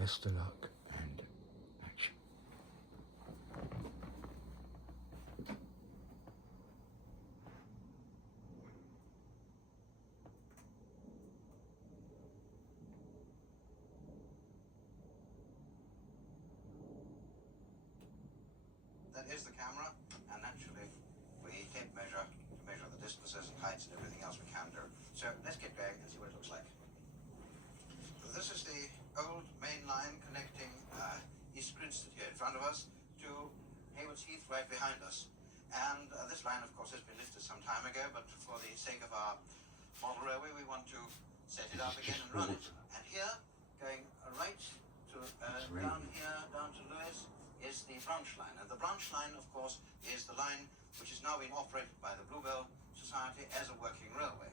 Best of luck and action. That is the camera, and naturally we tape measure to measure the distances and heights and everything else we can do. So let's get going and see what it looks like. This is the old main line connecting East Grinstead here in front of us to Haywards Heath right behind us. And this line, of course, has been lifted some time ago, but for the sake of our model railway, we want to set it up again and run it. And here, going right to down here, down to Lewis, is the branch line. And the branch line, of course, is the line which is now being operated by the Bluebell Society as a working railway.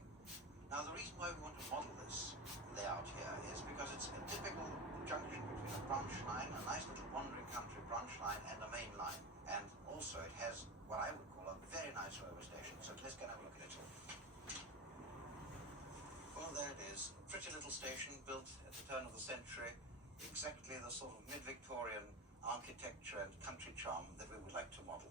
Now, the reason why we want to model this layout here is because it's a typical junction between a branch line, a nice little wandering country branch line, and a main line. And also it has what I would call a very nice railway station. So let's go and have a look at it. Well, there it is. A pretty little station built at the turn of the century. Exactly the sort of mid-Victorian architecture and country charm that we would like to model.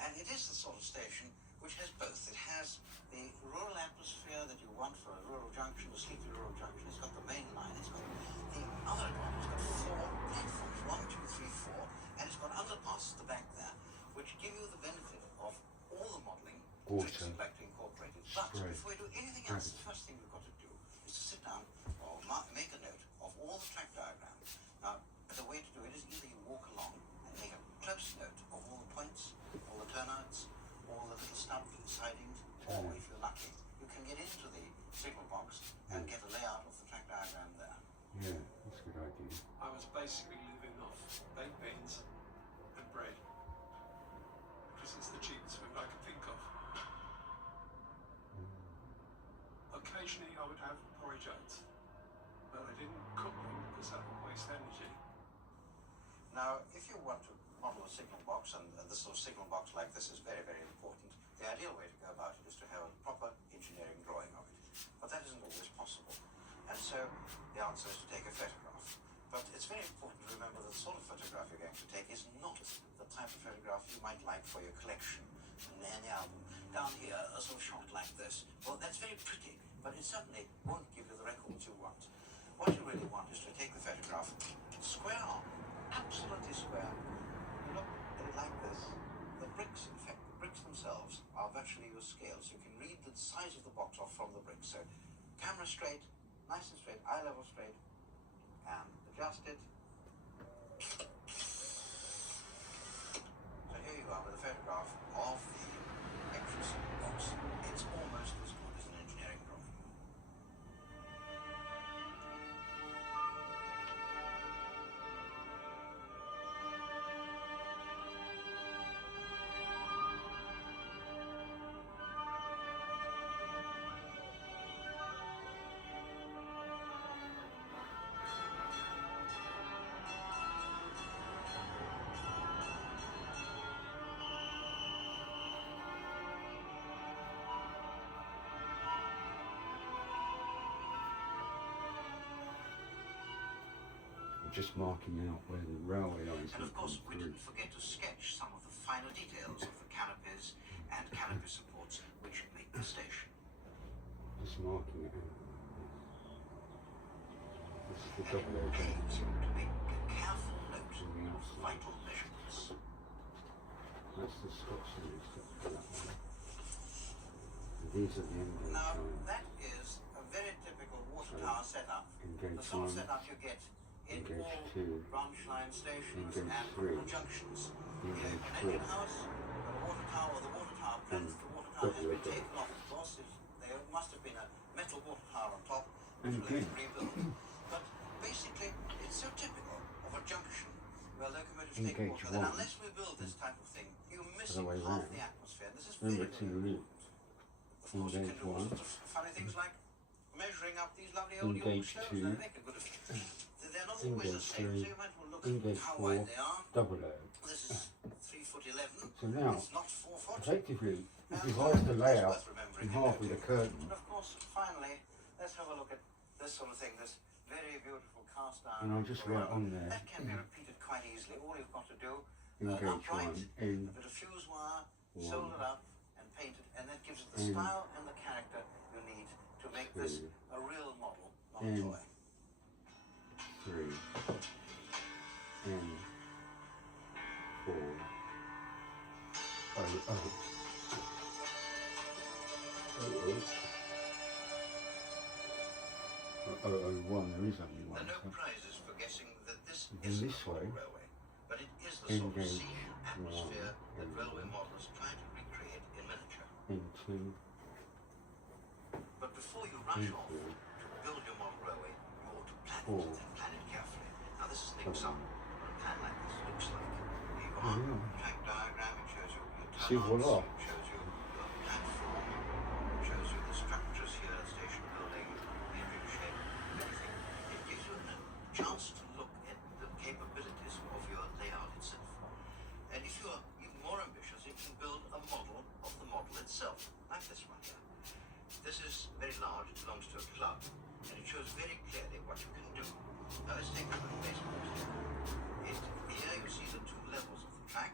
And it is the sort of station which has both. It has the rural atmosphere that you want for a rural junction, a sleepy rural junction. It's got the main line. It's got the other one. It's got 4 platforms, 1, 2, 3, 4, and it's got underpass at the back there, which give you the benefit of all the modelling tricks you'd like to incorporate it. But before we do anything else, the first thing we've got to do is to sit down or make a note of all the track diagrams. Now, the way to do it is either you walk along and make a close note of all the points, all the turnouts, all the little stub sidings, or if you're lucky, you can get into the signal box and get a layout of the track diagram there. Yeah, that's a good idea. I was basically living off baked beans and bread because it's the cheapest food I could think of. Occasionally I would have porridge oats, but I didn't cook them because that would waste energy. Now, if you want to model a signal box, and this sort of signal box like this is very, very important, the ideal way to go about it is to have a proper engineering drawing of it. But that isn't always possible. And so the answer is to take a photograph. But it's very important to remember that the sort of photograph you're going to take is not the type of photograph you might like for your collection in any album. Down here, a sort of shot like this. Well, that's very pretty, but it certainly won't give you the records you want. What you really want is to take the photograph square on, absolutely square. You look at it like this. The bricks, in fact, the bricks themselves are virtually your scale, so you can read the size of the box off from the bricks. So camera straight, nice and straight, eye level straight, and adjust it. So here you are with a photograph of the actual signal box. It's almost as good as an engineering drawing. Just marking out where the railway lines And of course, we through. didn't forget to sketch some of the finer details of the canopies and canopy supports which make the station. Just marking it out. This is the And double it edge. pays to make a careful note of vital measurements. That's the Scots line stuff for that one. And these are the engage Now, lines. that is a very typical water tower setup. Engage The sort of 1, setup you get in engage all 2, branch line stations engage and 3, rural junctions. You have engage an 4, engine house, a water tower, the water tower plinth, the water tower has been taken off, of course. There must have been a metal water tower on top, which will have to rebuild. But basically, it's so typical of a junction where locomotives take Engage water that 1. unless we build this type of thing, you're Other missing way half round. the atmosphere. This is Remember, very, it's very in loop. important. Of course, you can Engage do all 1. sorts of funny things like measuring up these lovely old York Engage stoves. 2. They make a good effect. They're not always the Engage same, 3. so you might well look Engage at how 4. wide they are. Double O. This is 3 foot 11. So now, It's not 4 foot. effectively, if you And, hold the that's layout worth in remembering half and with a noting. curtain, And of course, finally, let's have a look at this sort of thing, this very beautiful cast iron and I'll just write on there, That can be repeated quite easily. All you've got to do, engage upright, one, a bit of fuse wire, soldered up and painted, and that gives it the style and the character you need to make this a real model, not a toy. 3, N, 4, 001, there is only one. There are no prizes for guessing that this Then isn't this a way, railway, but it is the sort of engage scene atmosphere that railway models try to recreate in miniature. N2, But before you rush off to build your model railway, you ought to plan it and plan it carefully. Now this is an example of what a plan like this looks like. Here you are, track diagram, it shows you your tunnels, it shows you your platform, it shows you the structures here, station building, the ring shape, everything. It gives you a chance to look at the capabilities of your layout itself. And if you're even more ambitious, you can build a model of the model itself, like this one here. This is very large, it belongs to a club, and it shows very clearly what you can do. Now let's take a look at the baseboard here. Here you see the two levels of the track.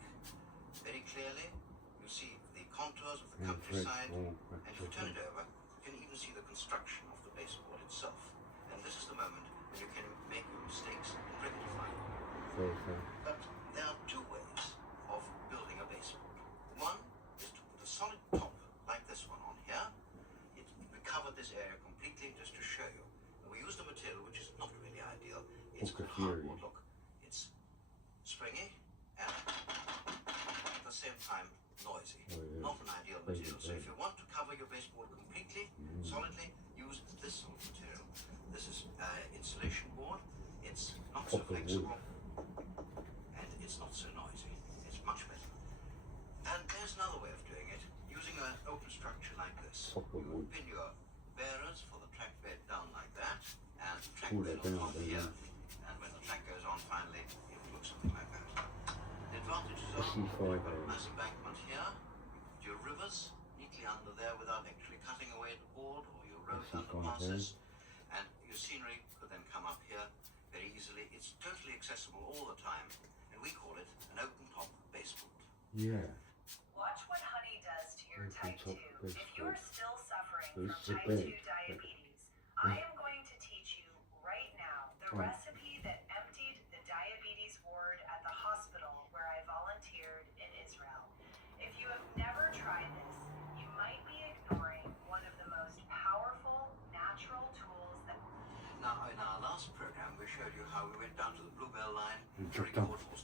Very clearly, you see the contours of the countryside, and if you turn it over, you can even see the construction of the baseboard itself. And this is the moment when you can make your mistakes and rectify them. But there are two ways of building a baseboard. One is to put a solid top, like this one on here. We covered this area completely just to show you. We used a material which is not really ideal. It's called hardboard. Look, it's springy and at the same time noisy. Not an ideal material. So if you want to cover your baseboard completely, solidly, use this sort of material. This is insulation board. It's not so flexible and it's not so noisy. It's much better. And there's another way of doing it. Using an open structure like this. You pin your bearers for the track bed down like that, and the track bed on here. And when the track goes on finally, it will look something like that. The advantages are you've got a nice embankment here, your rivers neatly under there without actually cutting away the board or your road underpasses, and your scenery could then come up here very easily. It's totally accessible all the time, and we call it an open top baseboard. Yeah. Watch what honey does to your type 2. If you're still suffering from It's a type 2 bed. diabetes, I am going to teach you right now the recipe that emptied the diabetes ward at the hospital where I volunteered in Israel. If you have never tried this, you might be ignoring one of the most powerful natural tools that... Now, in our last program, we showed you how we went down to the Bluebell line to record horse